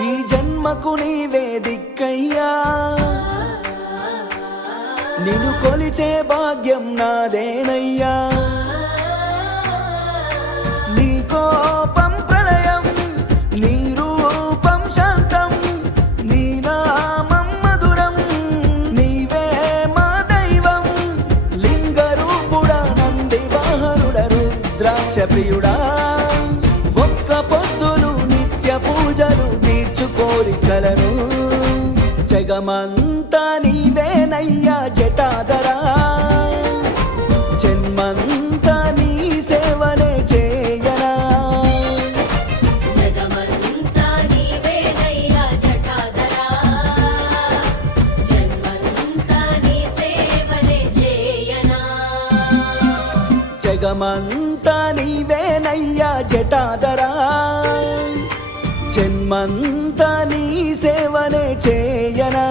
ఈ జన్మకు నీవే దిక్కయ్యా, నిన్ను కొలిచే భాగ్యం నాదేనయ్యా. నీ కోపం ప్రళయం, నీ రూపం శాంతం, నీ నామం మధురం, నీవే మా దైవం. లింగ రూపుడా నంది వాహనుడ రుద్రాక్ష ప్రియుడా, ఒక్క పొద్దులు నిత్య పూజలు తీర్చు కోరికలను. జగమంతా నీవేనయ్యా జటాధరా, జన్మంతా నీ సేవనే చేయనా. జగమంతా నీవేనయ్యా జటాధరా, జన్మంతా నీ సేవనే చేయనా. జగమంతా నీవేనయ్యా జటాధరా, జన్మంతా నీ సేవనే చేయనా.